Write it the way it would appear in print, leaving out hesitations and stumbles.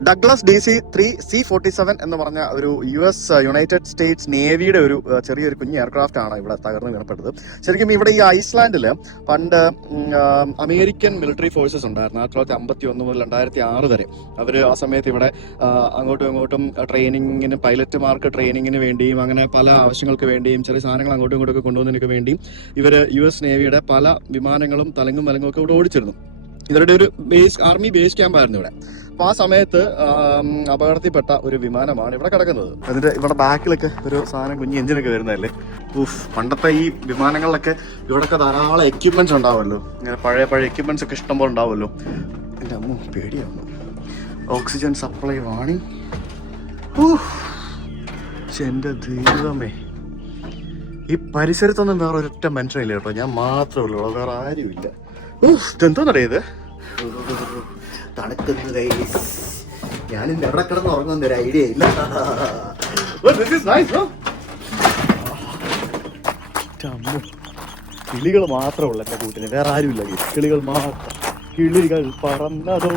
Douglas DC-3C-47 എന്ന് പറഞ്ഞ ഒരു യുണൈറ്റഡ് സ്റ്റേറ്റ്സ് നേവിയുടെ ഒരു ചെറിയൊരു കുഞ്ഞ് എയർക്രാഫ്റ്റ് ആണ് ഇവിടെ തകർന്നു വീണപ്പെട്ടത്. ശരിക്കും ഇവിടെ ഈ ഐസ്ലാൻഡിൽ പണ്ട് അമേരിക്കൻ മിലിറ്ററി ഫോഴ്സസ് ഉണ്ടായിരുന്നു. 1951 മുതൽ 2006 വരെ. അവർ ആ സമയത്ത് ഇവിടെ അങ്ങോട്ടും ഇങ്ങോട്ടും ട്രെയിനിങ്ങിന്, പൈലറ്റുമാർക്ക് ട്രെയിനിങ്ങിന് വേണ്ടിയും അങ്ങനെ പല ആവശ്യങ്ങൾക്ക് വേണ്ടിയും ചെറിയ സാധനങ്ങൾ അങ്ങോട്ടും ഇങ്ങോട്ടൊക്കെ കൊണ്ടുവന്നതിനൊക്കെ വേണ്ടിയും ഇവർ US നേവിയുടെ പല വിമാനങ്ങളും തലങ്ങും മലങ്ങും ഒക്കെ ഇവിടെ ഓടിച്ചിരുന്നു. ഇവരുടെ ഒരു ആർമി ബേസ് ക്യാമ്പ് ആയിരുന്നു ഇവിടെ. അപ്പൊ ആ സമയത്ത് അപകടത്തിൽപ്പെട്ട ഒരു വിമാനമാണ് ഇവിടെ കിടക്കുന്നത്. അതിന്റെ ഇവിടെ ബാക്കിലൊക്കെ ഒരു സാധനം കുഞ്ഞ് എഞ്ചിനൊക്കെ വരുന്നതല്ലേ. പണ്ടത്തെ ഈ വിമാനങ്ങളിലൊക്കെ ഇവിടെയൊക്കെ ധാരാളം എക്യുപ്മെന്റ്സ് ഉണ്ടാവുമല്ലോ. ഇങ്ങനെ പഴയ എക്യുപ്മെന്റ്സ് ഒക്കെ ഇഷ്ടംപോലെ ഉണ്ടാവുമല്ലോ. എൻ്റെ അമ്മ പേടിയാവുന്നു. Oxygen supply warning. എൻ്റെ ദൈവമേ, ഈ പരിസരത്തൊന്നും വേറെ ഒരൊറ്റ മനുഷ്യനില്ല കേട്ടോ. ഞാൻ മാത്രമേ ഉള്ളൂ, വേറെ ആരുമില്ല. ഇതെന്തോന്നറിയത് തണുക്കുന്നത്. ഞാനിന്ന് എവിടെ കിടന്ന് ഉറങ്ങുന്ന ഒരു ഐഡിയ ഇല്ല. കിളികൾ മാത്രമുള്ള എൻ്റെ കൂട്ടിന്, വേറെ ആരുമില്ല. കിളികൾ മാത്രം. കിളികൾ പറന്നതോ